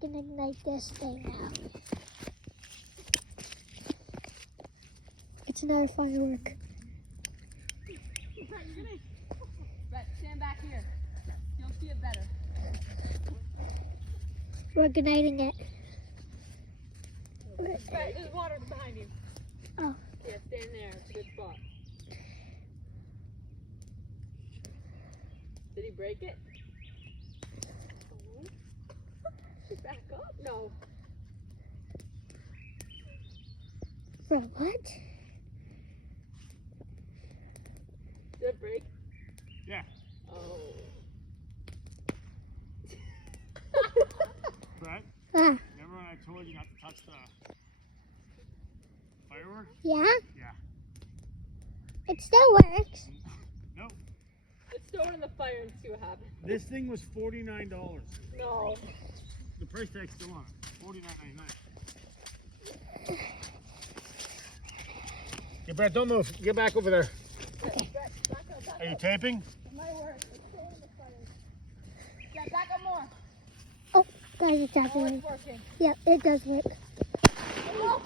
can ignite this thing now. It's another firework. Brett, stand back here. You'll see it better. We're igniting it. Brett, there's water behind you. Oh. Yeah, stand there. It's a good spot. Did he break it? Back up? No. Bro, what? Did it break? Yeah. Oh. Brett, Ah, remember when I told you not to touch the firework? yeah? Yeah. It still works. Nope. Let's throw it in the fire and see what happens. This thing was $49. No. The price tag's still on it. $49.99. Hey Brett, don't move. Get back over there. Okay. Brett, back up, back Are you up. taping? My word. Let's throw it in the fire. Yeah, back up more. Oh, guys, it's Oh, happening. it's working. Yeah, it does work. Oh.